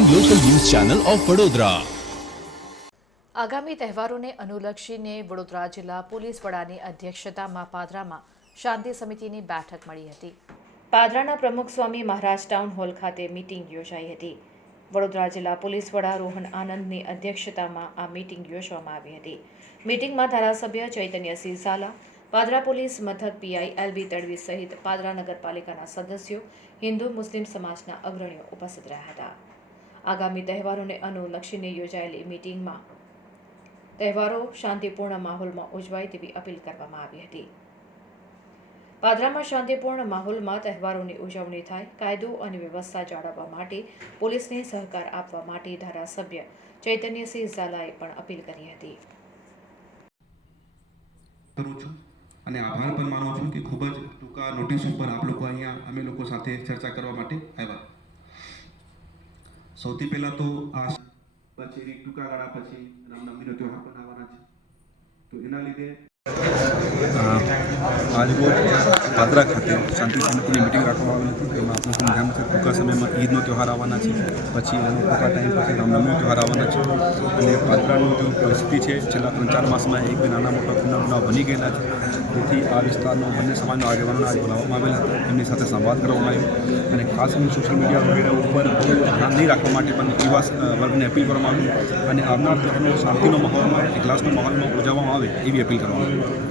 Channel of Vadodara આગામી તહેવારોને અનુલક્ષીને વડોદરા જિલ્લા પોલીસ વડાની અધ્યક્ષતામાં પાદરામાં શાંતિ સમિતિની બેઠક મળી હતી. પાદરાના પ્રમુખ સ્વામી મહારાજ ટાઉન હોલ ખાતે મીટિંગ યોજાઈ હતી. વડોદરા જિલ્લા પોલીસ વડા રોહન આનંદની અધ્યક્ષતામાં આ મીટિંગ યોજવામાં આવી હતી. મીટિંગમાં ધારાસભ્ય ચૈતન્ય સિરસાલા પાદરા પોલીસ મથક પીઆઈ એલબી તડવી સહિત પાદરા નગરપાલિકાના સદસ્યો, હિન્દુ મુસ્લિમ સમાજના અગ્રણીઓ ઉપસ્થિત રહ્યા હતા. આગામી તહેવારોને અનુલક્ષીને યોજાયેલી મિટિંગમાં તહેવારો શાંતિપૂર્ણ માહોલમાં ઉજવાય તેવી અપીલ કરવામાં આવી હતી. પાદરામાં શાંતિપૂર્ણ માહોલમાં તહેવારોની ઉજવણી થાય, કાયદો અને વ્યવસ્થા જાળવવા માટે પોલીસને સહકાર આપવા માટે ધારાસભ્ય ચૈતન્યસિંહ ઝાલાએ પણ અપીલ કરી હતી. અને આભાર પણ માનું છું કે ખૂબ જ ટૂંકા નોટિસ ઉપર આપ લોકો અહીંયા અમે લોકો સાથે ચર્ચા કરવા માટે આવ્યા. સૌથી પહેલાં તો આ પછી એની ટૂંકા ગાળા પછી રામનવમીનો ત્યોહાર પણ આવવાના છે. તો એના લીધે આજરોજ પાદરા ખાતે શાંતિ સમિતિની મિટિંગ રાખવામાં આવી હતી તેમાં આપણે પણ ધ્યાન છે ટૂંકા સમયમાં ઈદનો તહેવાર આવવાના છે. પછી એનો ટૂંકા ટાઈમ પછી રામનામનો તહેવાર આવવાના છે. અને પાદરાની જો પરિસ્થિતિ છે, છેલ્લા ત્રણ ચાર માસમાં એક બે નાના મોટા ગુના બનાવ બની ગયેલા છે. તેથી આ વિસ્તારનો બંને સમાજના આગેવાનોને આજે બોલાવવામાં આવેલા હતા. એમની સાથે સંવાદ કરવામાં આવ્યો. અને ખાસ કરીને સોશિયલ મીડિયા વગેરે ઉપર ધ્યાન નહીં રાખવા માટે પણ યુવા વર્ગને અપીલ કરવામાં આવી. અને આવનાર તહેવારનો શાંતિનો માહોલમાં એક ગ્લાસનો માહોલમાં ઉજવવામાં આવે એવી અપીલ કરવામાં આવી.